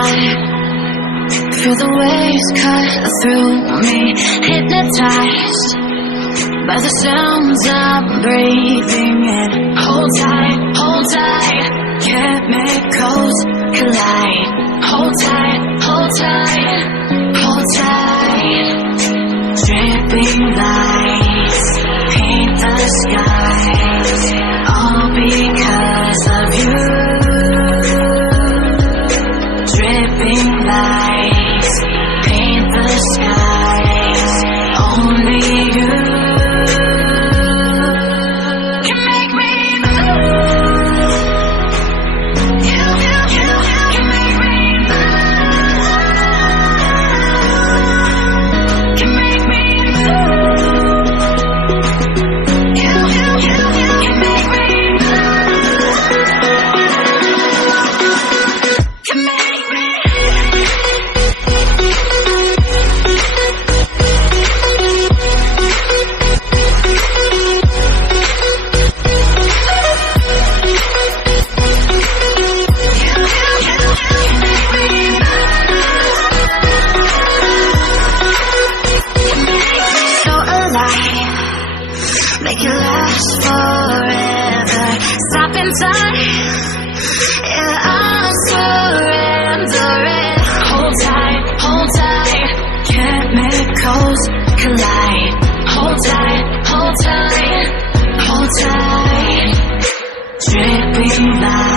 high. Feel the waves cut through me, hypnotized by the sounds I'm breathing in. Hold tight, hold tight. Chemicals collide. Hold tight, hold tight, hold tight. Dripping lights paint the skies, all because of you. Dripping lights paint the skies, only you can make me move. You can make me move. Can make me move. You can make me move. Can make me. So alive, make it last forever. Stop in time, yeah, I'm surrendering. Hold tight, hold tight. Chemicals collide. Hold tight, hold tight, hold tight. Dripping light.